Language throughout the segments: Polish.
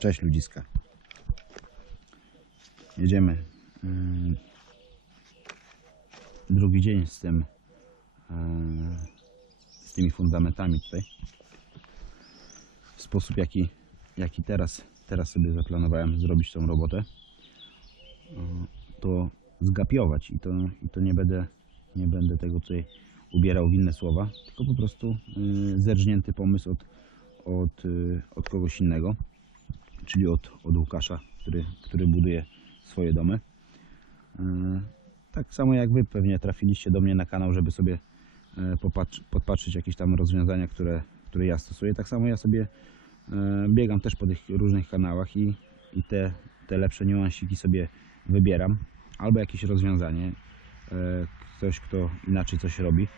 Cześć ludziska. Jedziemy. mm, Drugi dzień z tym e, z tymi fundamentami tutaj. W sposób jaki, jaki teraz, teraz sobie zaplanowałem zrobić tą robotę, to zgapiować i to, i to nie będę nie będę tego tutaj ubierał w inne słowa, tylko po prostu y, zerżnięty pomysł od, od, y, od kogoś innego, czyli od, od Łukasza, który, który buduje swoje domy. Y, Tak samo jak Wy pewnie trafiliście do mnie na kanał, żeby sobie e, popatrz, podpatrzeć jakieś tam rozwiązania, które, które ja stosuję. Tak samo ja sobie e, biegam też po tych różnych kanałach i, i te, te lepsze niuansiki sobie wybieram. Albo jakieś rozwiązanie, e, ktoś kto inaczej coś robi,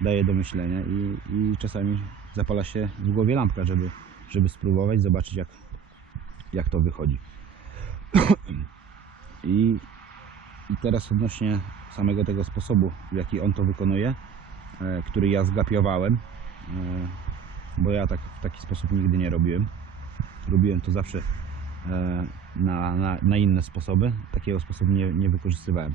daje do myślenia i, i czasami zapala się w głowie lampka, żeby, żeby spróbować, zobaczyć jak, jak to wychodzi. I, I teraz odnośnie samego tego sposobu, w jaki on to wykonuje, e, który ja zgapiowałem, e, bo ja tak w taki sposób nigdy nie robiłem. Robiłem to zawsze e, na, na, na inne sposoby. Takiego sposobu nie, nie wykorzystywałem.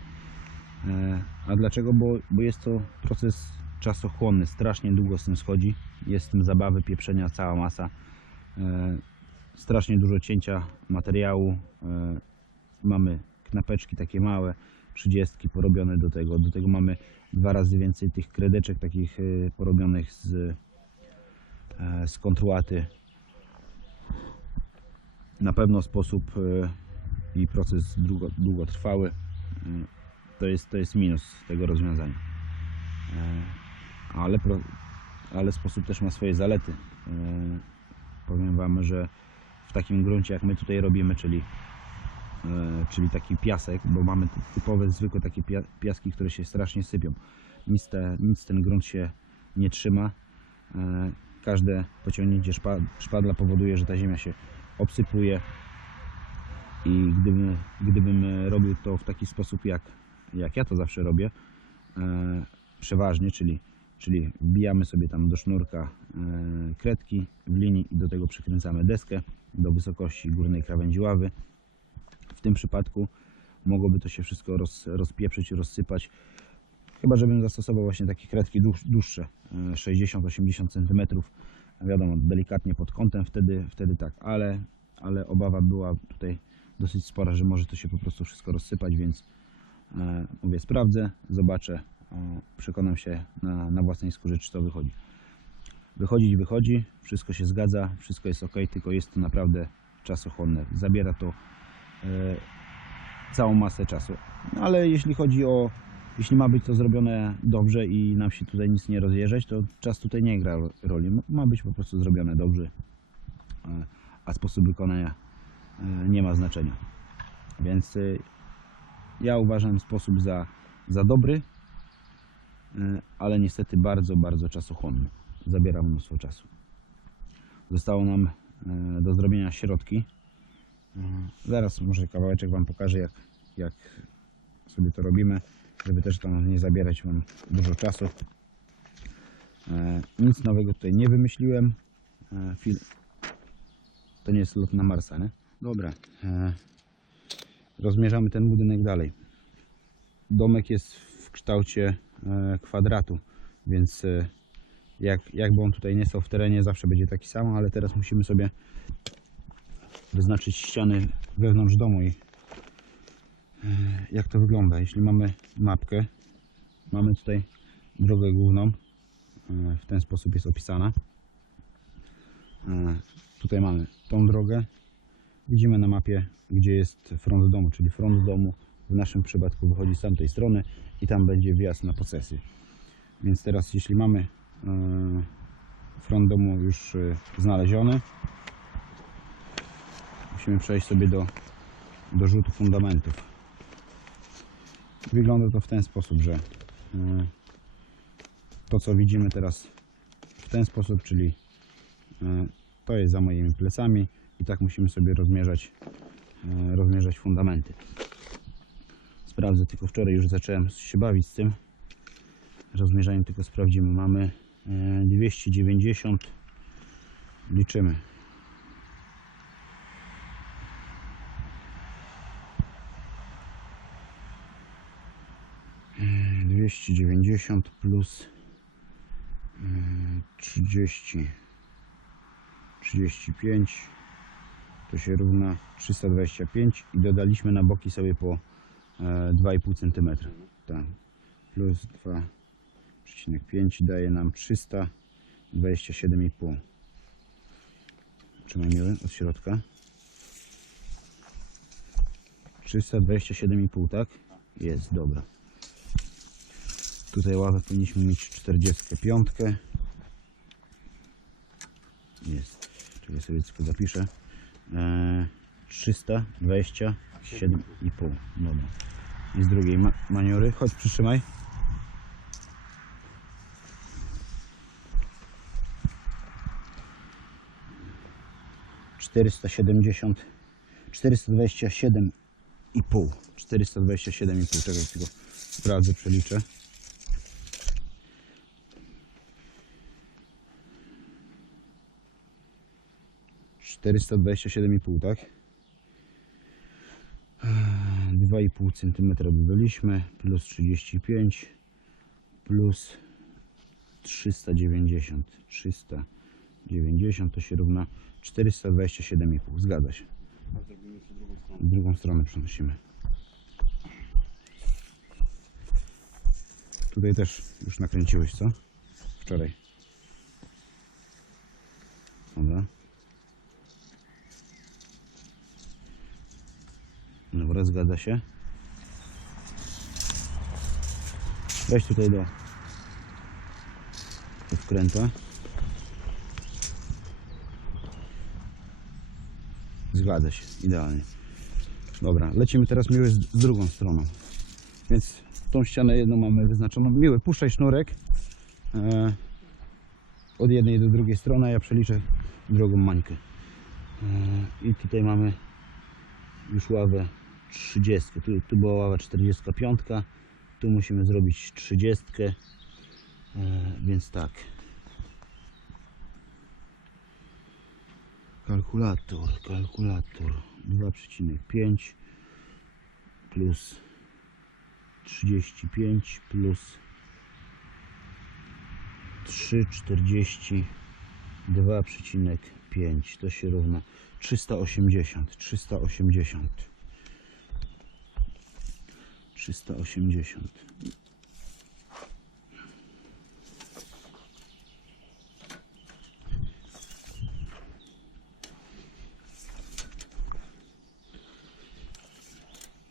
E, A dlaczego? Bo, bo jest to proces czasochłonny, strasznie długo z tym schodzi. Jest z tym zabawy, pieprzenia, cała masa. E, Strasznie dużo cięcia materiału. E, Mamy knapeczki takie małe, 30 porobione do tego. Do tego mamy dwa razy więcej tych kredeczek takich e, porobionych z, e, z kontruaty. Na pewno sposób i proces długo, długotrwały. To jest, to jest minus tego rozwiązania. Ale, ale sposób też ma swoje zalety. Powiem Wam, że w takim gruncie jak my tutaj robimy, czyli, e, czyli taki piasek, bo mamy typowe, zwykłe takie pia- piaski, które się strasznie sypią. Nic, te, nic ten grunt się nie trzyma. E, Każde pociągnięcie szpa- szpadla powoduje, że ta ziemia się obsypuje, i gdybym, gdybym robił to w taki sposób, jak, jak ja to zawsze robię, e, przeważnie, czyli, czyli wbijamy sobie tam do sznurka e, kredki w linii i do tego przykręcamy deskę do wysokości górnej krawędzi ławy. W tym przypadku mogłoby to się wszystko roz, rozpieprzyć, rozsypać. Chyba, żebym zastosował właśnie takie kredki dłuż, dłuższe, e, 60-80 cm. Wiadomo, delikatnie pod kątem, wtedy, wtedy tak, ale, ale obawa była tutaj dosyć spora, że może to się po prostu wszystko rozsypać, więc e, mówię, sprawdzę, zobaczę, e, przekonam się na, na własnej skórze, czy to wychodzi. Wychodzić wychodzi, wszystko się zgadza, wszystko jest ok, tylko jest to naprawdę czasochłonne. Zabiera to e, całą masę czasu. No, ale jeśli chodzi o, jeśli ma być to zrobione dobrze i nam się tutaj nic nie rozjeżdżać, to czas tutaj nie gra ro- roli. Ma- być po prostu zrobione dobrze, e, a sposób wykonania e, nie ma znaczenia. Więc e, ja uważam sposób za, za dobry, ale niestety bardzo, bardzo czasochłonny. Zabiera mnóstwo czasu. Zostało nam e, do zrobienia środki. E, Zaraz może kawałeczek Wam pokażę, jak, jak sobie to robimy, żeby też tam nie zabierać Wam dużo czasu. Nic nowego tutaj nie wymyśliłem. To nie jest lot na Marsa, nie? Dobra. Rozmierzamy ten budynek dalej. Domek jest w kształcie kwadratu, więc e, jak, jakby on tutaj nie stał w terenie, zawsze będzie taki sam, ale teraz musimy sobie wyznaczyć ściany wewnątrz domu i e, jak to wygląda. Jeśli mamy mapkę, mamy tutaj drogę główną, e, w ten sposób jest opisana. E, Tutaj mamy tą drogę. Widzimy na mapie, gdzie jest front domu, czyli front domu w naszym przypadku wychodzi z tamtej strony i tam będzie wjazd na posesję. Więc teraz jeśli mamy e, front domu już e, znaleziony, musimy przejść sobie do, do rzutu fundamentów. Wygląda to w ten sposób, że e, to co widzimy teraz w ten sposób, czyli to jest za moimi plecami i tak musimy sobie rozmierzać, rozmierzać fundamenty sprawdzę, tylko wczoraj już zacząłem się bawić z tym rozmierzaniem, tylko sprawdzimy. Mamy e, 290, liczymy. E, dwieście dziewięćdziesiąt plus e, trzydzieści trzydzieści pięć to się równa 325 i dodaliśmy na boki sobie po 2,5 cm. Tak. Plus 2,5 daje nam 327,5. Trzymaj miły od środka. 327,5, tak? Jest, dobra. Tutaj ławę powinniśmy mieć 45. Jest. Czekaj sobie tylko zapiszę. Eee, 327,5. Dobra. I z drugiej ma maniory. Chodź, przytrzymaj. Czterysta siedemdziesiąt, czterysta dwadzieścia siedem i pół. Czterysta dwadzieścia siedem i pół. Czekaj, tylko sprawdzę, przeliczę. Czterysta dwadzieścia siedem i pół, tak? Eee, 2,5 cm dodaliśmy, plus 35, plus 390. 390 to się równa 427,5. Zgadza się. W drugą stronę przenosimy. Tutaj też już nakręciłeś, co? Wczoraj. Dobra. Dobra, zgadza się. Weź tutaj do, wkręta. Zgadza się, idealnie. Dobra, lecimy teraz miły z, z drugą stroną. Więc tą ścianę jedną mamy wyznaczoną. Miły, puszczaj sznurek e, od jednej do drugiej strony, a ja przeliczę drugą mańkę. E, I tutaj mamy już ławę 30. Tu, tu była ława 45. Tu musimy zrobić 30. E, więc tak. Kalkulator, kalkulator 2,5 plus 35 plus 3,40 2,5 to się równa 380 380 380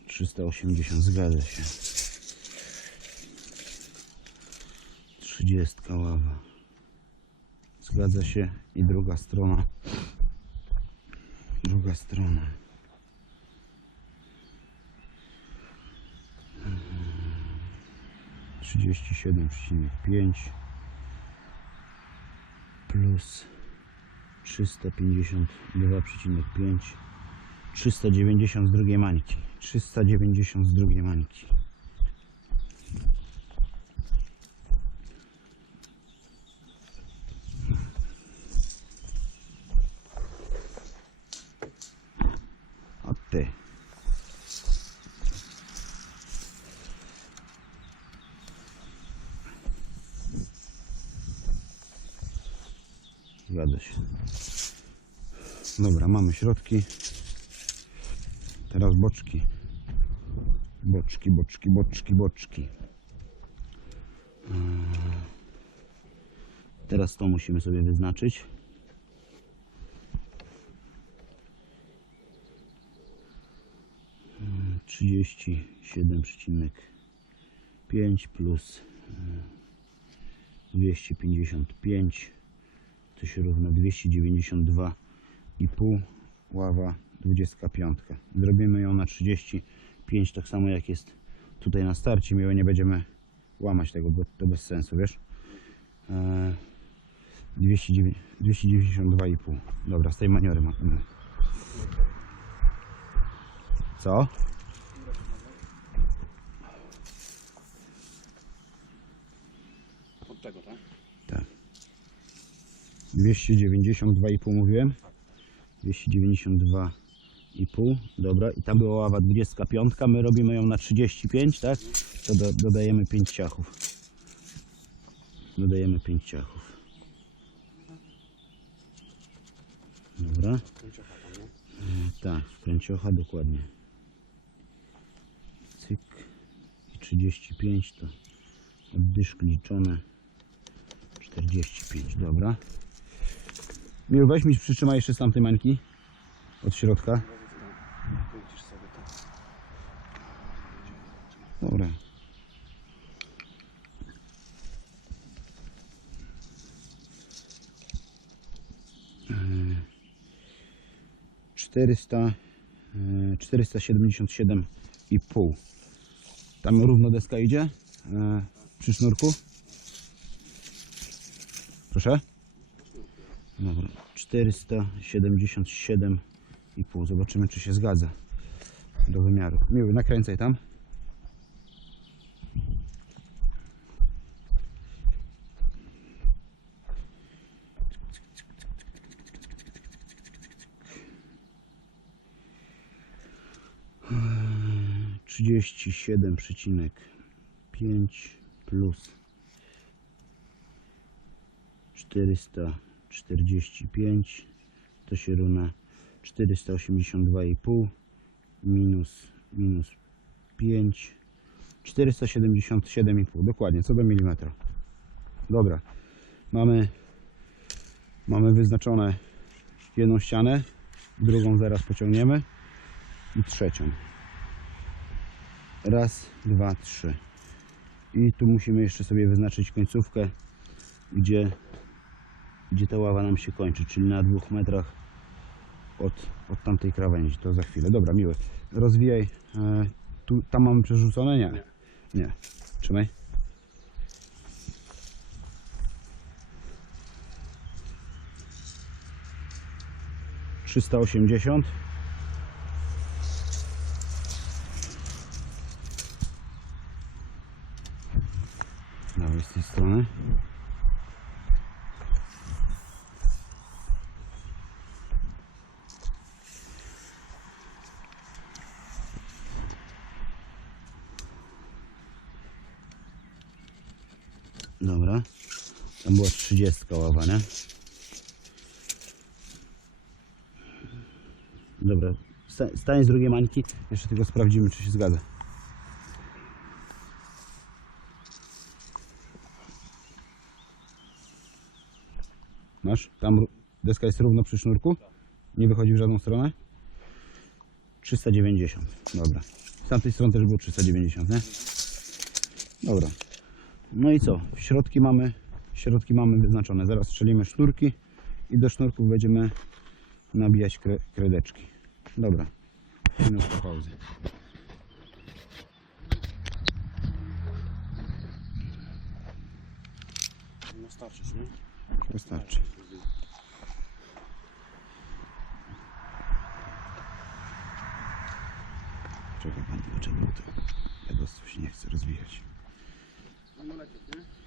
380 zgadza się. 30 ława. Zgadza się. I druga strona. Druga strona trzydzieści siedem przecinek pięć plus trzysta pięćdziesiąt dwa przecinek pięć 390 z drugiej mańki. 390 z drugiej mańki. A ty. Dobra, mamy środki. Teraz boczki. Boczki, boczki, boczki, boczki. Eee, Teraz to musimy sobie wyznaczyć. Eee, 37,5 plus eee, 255 to się równa 292,5 ława 25. Zrobimy ją na 35, tak samo jak jest tutaj na starcie. Miło nie będziemy łamać tego, bo to bez sensu, wiesz? Eee, 209 292,5. Dobra, z tej maniory mamy. Co? Od tego, tak? Tak. 292,5 mówiłem. 292,5. Dobra, i tam była ława 25. My robimy ją na 35, tak? To do, dodajemy 5 ciachów. Dodajemy 5 ciachów. Dobra. Tak, kręciocha dokładnie. Cyk. I 35 to oddyszki liczone. 45, dobra. Miły, weź mi przytrzymaj jeszcze z tamtej mańki. Od środka. Może ty tam kręcisz sobie to. Dobra. Yy, 400, yy, 477,5. Tam równo deska idzie yy, przy sznurku. Proszę? Dobra. 477,5. Zobaczymy, czy się zgadza do wymiaru. Miły, nakręcaj tam. Trzydzieści siedem przecinek pięć plus czterysta czterdzieści pięć to się równa czterysta osiemdziesiąt dwa i pół minus minus pięć 477,5 dokładnie co do milimetra. Dobra mamy mamy wyznaczone jedną ścianę drugą zaraz pociągniemy i trzecią. Raz, dwa, trzy. I tu musimy jeszcze sobie wyznaczyć końcówkę gdzie gdzie ta ława nam się kończy czyli na dwóch metrach od, od tamtej krawędzi to za chwilę dobra miły rozwijaj e, tu, tam mamy przerzucone? nie nie. Trzymaj. Trzysta osiemdziesiąt. Dawaj z tej strony. Dobra. Tam była 30 ława, nie? Dobra. Sta- Stań z drugiej mańki. Jeszcze tylko sprawdzimy, czy się zgadza. Masz? Tam deska jest równo przy sznurku? Nie wychodzi w żadną stronę? 390. Dobra. Z tamtej strony też było 390, nie? Dobra. No i co? Środki mamy, środki mamy wyznaczone. Zaraz strzelimy sznurki i do sznurków będziemy nabijać kre, kredeczki. Dobra. Minutka pauzy. No starczysz, nie? Wystarczy. Czekaj pan, bo to jadostwo się nie chce rozwijać. No lecieć, nie?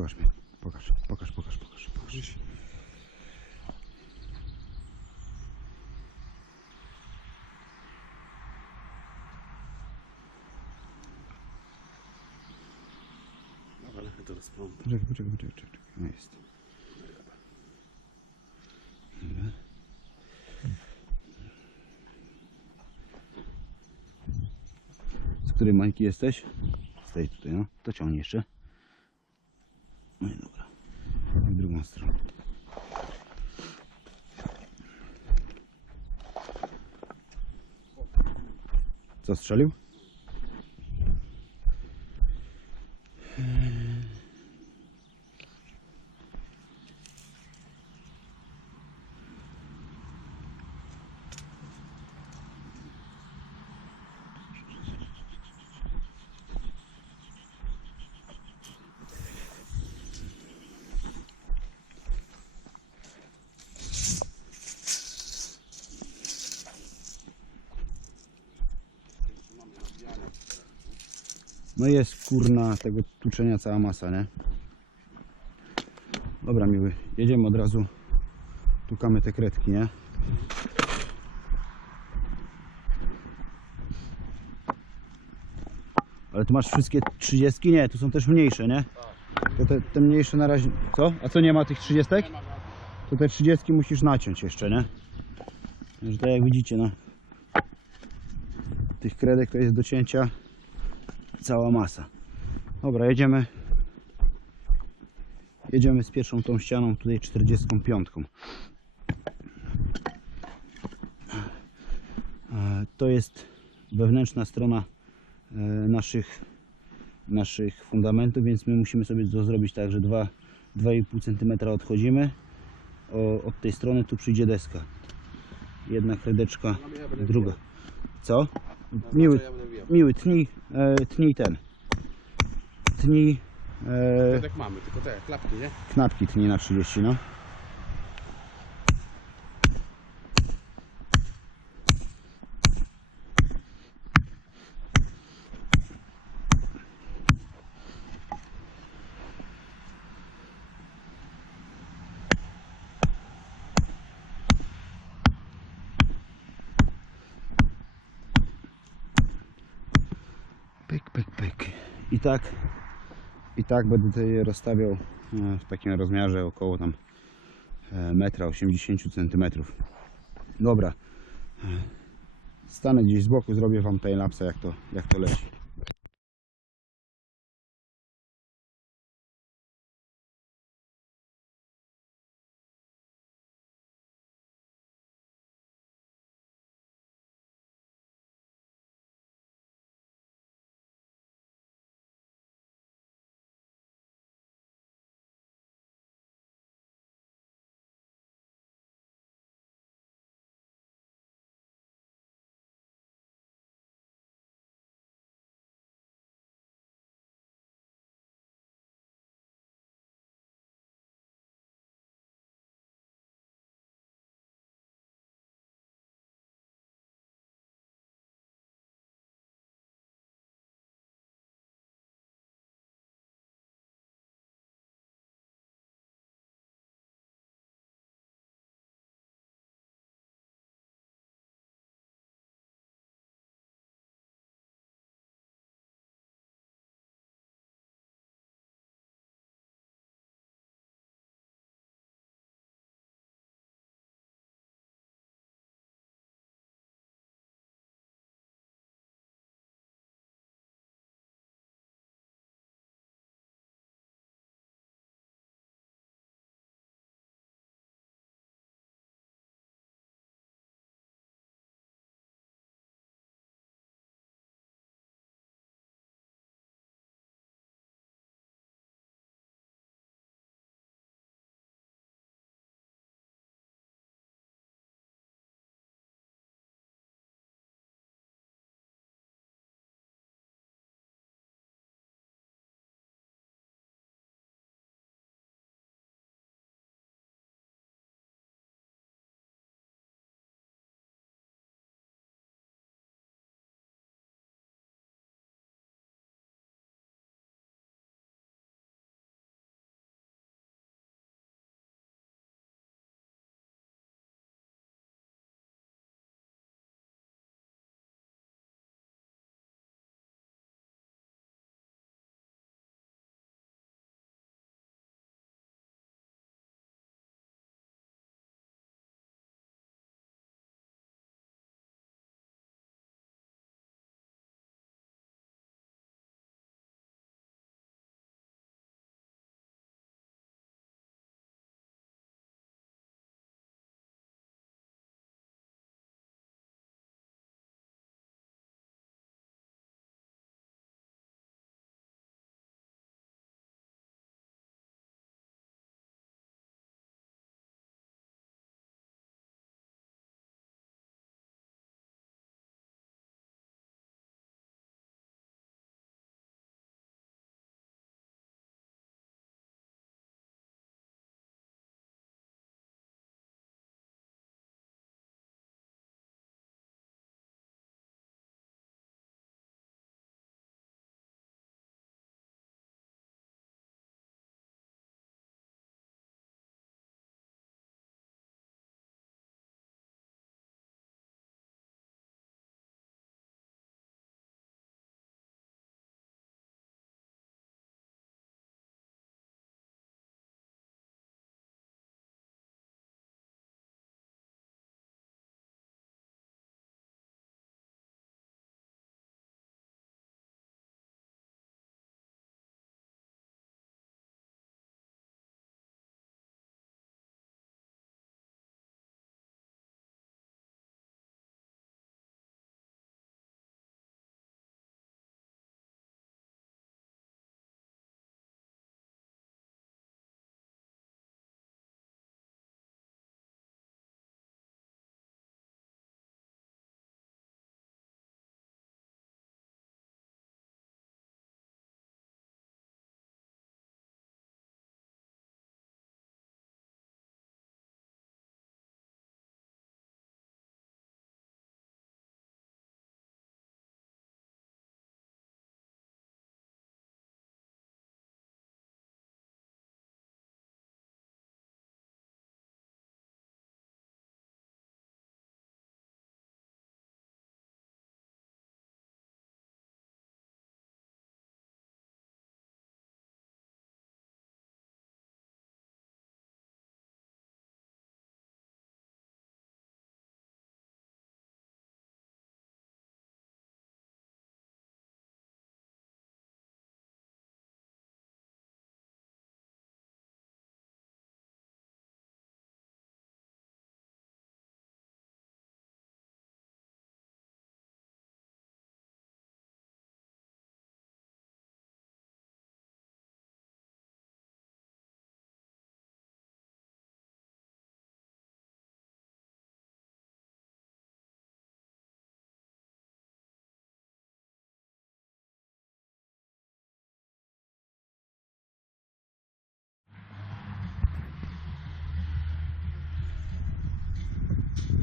Pokaż mi. Pokaż, pokaż, pokaż, pokaż, pokaż. To. Poczekaj, poczekaj, poczekaj, poczekaj. No jest. Dobra. Z której mańki jesteś? Z tej tutaj, no. To ciągnij jeszcze. No i dobra. W drugą stronę. Co strzelił? No jest kurna tego tłuczenia cała masa, nie? Dobra miły, jedziemy od razu. Tukamy te kredki, nie? Ale tu masz wszystkie 30? Nie, tu są też mniejsze, nie? To te, te mniejsze na razie. Co? A co nie ma tych 30? To te 30 musisz naciąć jeszcze, nie? Że tak jak widzicie, no. Tych kredek to jest do cięcia cała masa. Dobra, jedziemy. Jedziemy z pierwszą tą ścianą, tutaj 45. E, To jest wewnętrzna strona e, naszych, naszych fundamentów, więc my musimy sobie to zrobić tak, że 2 2,5 cm odchodzimy. O, od tej strony tu przyjdzie deska. Jedna kredeczka, druga. Co? Miły, wijał. miły tnij, e, tnij ten. Tnij e, Tak mamy, tylko te klapki, nie? knapki tnij na 30, no. I tak, i tak będę tutaj rozstawiał e, w takim rozmiarze około tam e, metra 80 centymetrów. Dobra. E, Stanę gdzieś z boku, zrobię wam timelapse jak to, jak to leci.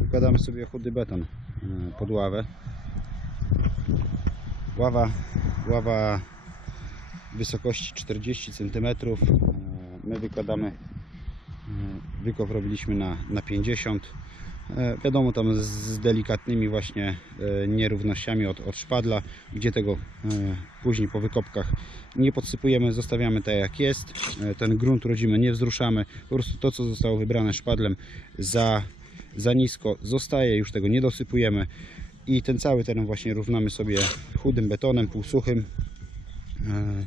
Układamy sobie chudy beton e, pod ławę. Ława, ława wysokości 40 cm. My wykładamy, e, wykop robiliśmy na, na 50 E, Wiadomo, tam z- delikatnymi właśnie e, nierównościami od, od szpadla, gdzie tego e, później po wykopkach nie podsypujemy, zostawiamy tak jak jest. E, Ten grunt rodzimy nie wzruszamy. Po prostu to, co zostało wybrane szpadlem za, za nisko zostaje, już tego nie dosypujemy. I ten cały teren właśnie równamy sobie chudym betonem, półsuchym. E,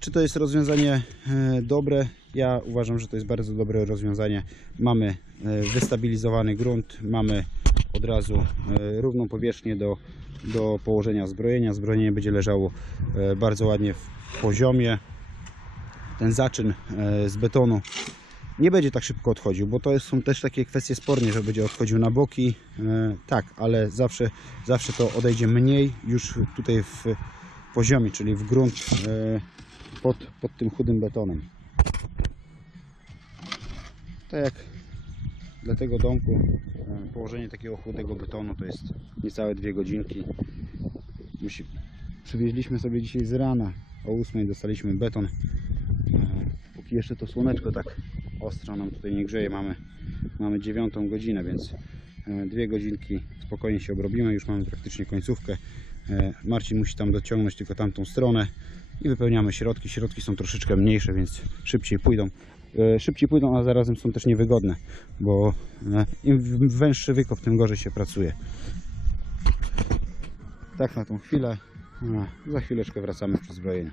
Czy to jest rozwiązanie e, dobre? Ja uważam, że to jest bardzo dobre rozwiązanie. Mamy e, wystabilizowany grunt, mamy od razu równą powierzchnię do, do położenia zbrojenia. Zbrojenie będzie leżało bardzo ładnie w poziomie. Ten zaczyn z betonu nie będzie tak szybko odchodził, bo to są też takie kwestie sporne, że będzie odchodził na boki. E, Tak, ale zawsze, zawsze to odejdzie mniej już tutaj w poziomie, czyli w grunt e, pod, pod tym chudym betonem. Tak jak dla tego domku e, położenie takiego chudego betonu to jest niecałe dwie godzinki. Musi... Przywieźliśmy sobie dzisiaj z rana o 8 dostaliśmy beton. Póki jeszcze to słoneczko tak ostro nam tutaj nie grzeje, mamy, mamy dziewiątą godzinę, więc e, dwie godzinki spokojnie się obrobimy, już mamy praktycznie końcówkę. E, Marcin musi tam dociągnąć tylko tamtą stronę i wypełniamy środki. Środki są troszeczkę mniejsze, więc szybciej pójdą. E, Szybciej pójdą, a zarazem są też niewygodne, bo im węższy wykop, tym gorzej się pracuje. Tak na tą chwilę. Za chwileczkę wracamy przy zbrojeniu.